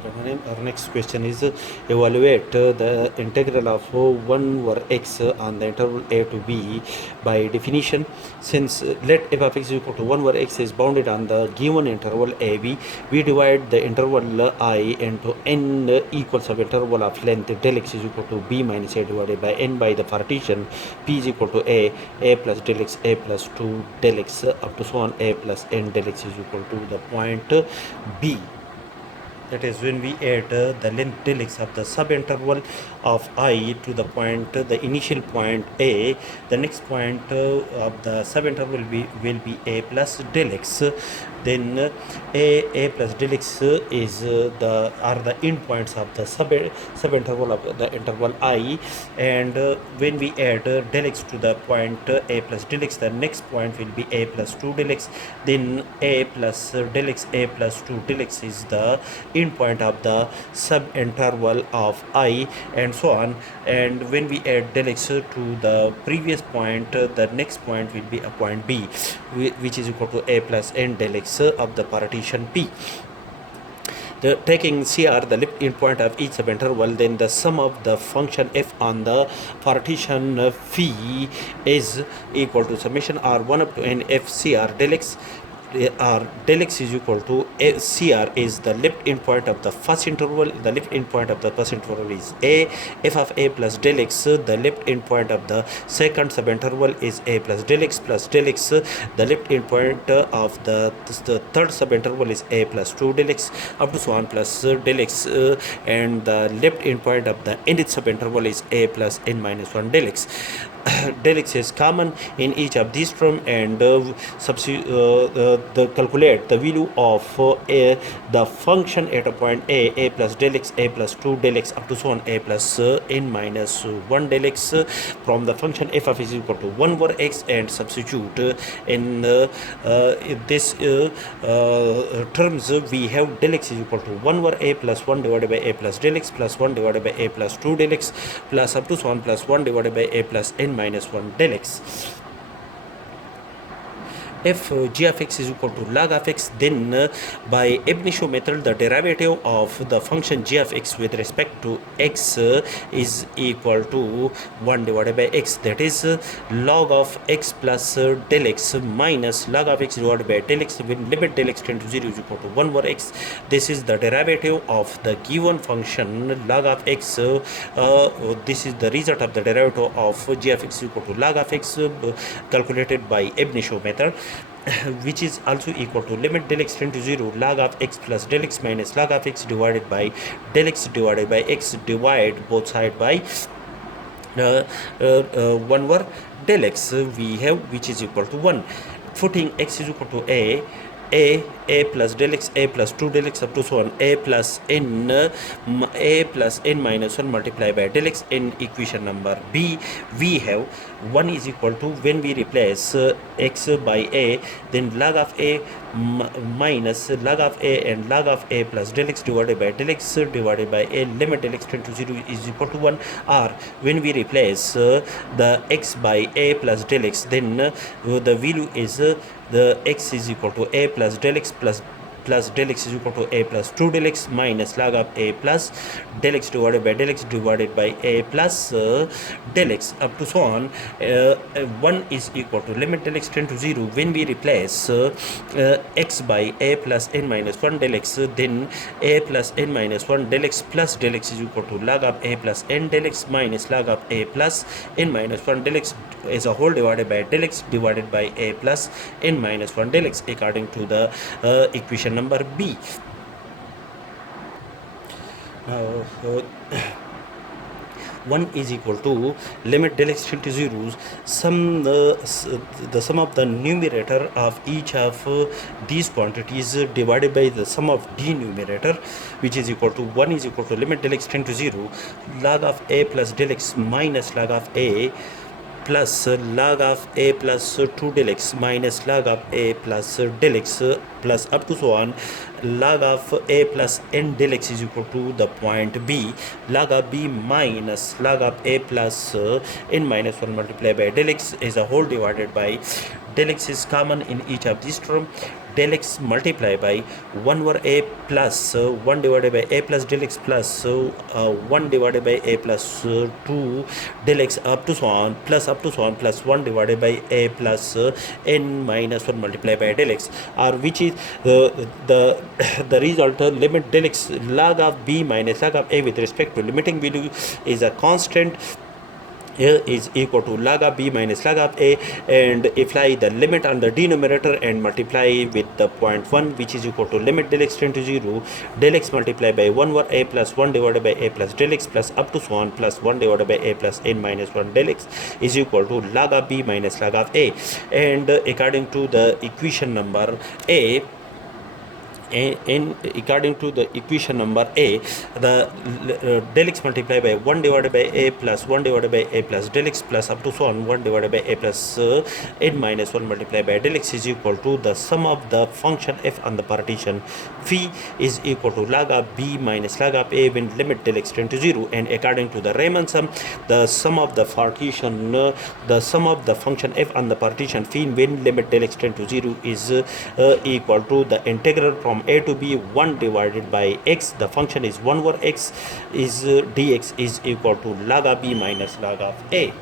Our next question is evaluate the integral of 1 over x on the interval a to b. By definition, since let f of x is equal to 1 over x is bounded on the given interval a b, we divide the interval I into n equals of interval of length del x is equal to b minus a divided by n by the partition p is equal to a plus del x, a plus 2 del x up to so on a plus n del x is equal to the point b. That is when we add the length del x of the subinterval of I to the point, the initial point A, the next point of the subinterval will be A plus del x. Then A plus del x is the end points of the subinterval of the interval I, and when we add del x to the point A plus del x, the next point will be A plus 2 del x. Then A plus del x, A plus 2 del x is the end point of the subinterval of I, and so on. And when we add del x to the previous point, the next point will be a point B, which is equal to A plus n del x of the partition P. Taking CR the left endpoint of each subinterval, then the sum of the function f on the partition phi is equal to summation r1 up to n f CR del x. Or del x is equal to CR is the left endpoint of the first interval. The left endpoint of the first interval is A. F of A plus del x, the left endpoint of the second subinterval is A plus del x plus del x. The left endpoint of the third subinterval is A plus 2 del x up to so on plus del x, and the left endpoint of the nth subinterval is A plus n minus 1 del x. Del x is common in each of these terms, and calculate the value of the function at a point A plus del x, A plus 2 del x up to so on A plus n minus 1 del x from the function f of x is equal to 1 over x, and substitute in this terms we have del x is equal to 1 over A plus 1 divided by A plus del x plus 1 divided by A plus 2 del x plus up to so on plus 1 divided by A plus n minus 1 del x. If g of x is equal to log of x, then by ab initio method the derivative of the function g of x with respect to x is equal to 1 divided by x, that is log of x plus del x minus log of x divided by del x when limit del x tends to 0 is equal to 1 over x. This is the derivative of the given function log of x. This is the result of the derivative of g of x equal to log of x calculated by ab initio method, which is also equal to limit del x tend to 0 log of x plus del x minus log of x divided by del x divided by x, divide both sides by 1 over del x we have, which is equal to 1. Putting x is equal to a plus del x, A plus 2 del x up to so on A plus n minus 1 multiplied by del x. In equation number B, we have 1 is equal to, when we replace x by A, then log of A minus log of A and log of A plus del x divided by del x divided by A limit del x tend to 0 is equal to 1. Or when we replace the x by A plus del x, then the value is the x is equal to A plus del x plus del x is equal to A plus 2 del x minus log of A plus del x divided by del x divided by A plus del x up to so on. 1 is equal to limit del x tend to 0. When we replace x by A plus n minus 1 del x, then A plus n minus 1 del x plus del x is equal to log of A plus n del x minus log of A plus n minus 1 del x as a whole divided by del x divided by A plus n minus 1 del x according to the equation number B. Now 1 is equal to limit del x tend to 0 the sum of the numerator of each of these quantities divided by the sum of denominator, which is equal to 1 is equal to limit del x tend to 0 log of A plus del x minus log of A plus log of A plus 2 del x minus log of A plus del x plus up to so on log of A plus n del x is equal to the point B, log of B minus log of A plus n minus 1 multiplied by del x is a whole divided by del x is common in each of these terms. del x multiply by 1 over a plus 1 divided by a plus del x plus 1 divided by a plus 2 del x up to so on plus 1 divided by a plus n minus 1 multiplied by del x, or which is the the result limit del x log of b minus log of a with respect to limiting value is a constant a is equal to log of b minus log of a, and apply the limit on the denominator and multiply with the point 1, which is equal to limit del x tend to 0 del x multiplied by 1 over a plus 1 divided by a plus del x plus up to so on plus 1 divided by a plus n minus 1 del x is equal to log of b minus log of a. And according to the equation number a, according to the equation number a, the del x multiplied by 1 divided by a plus 1 divided by a plus del x plus up to so on 1 divided by a plus n minus 1 multiplied by del x is equal to the sum of the function f on the partition phi is equal to log of b minus log of a when limit del x tend to 0. And according to the Riemann sum, the sum of the partition the sum of the function f on the partition phi when limit del x tend to 0 is equal to the integral from a to b 1 divided by x. The function is 1 over x is dx is equal to log of b minus log of a.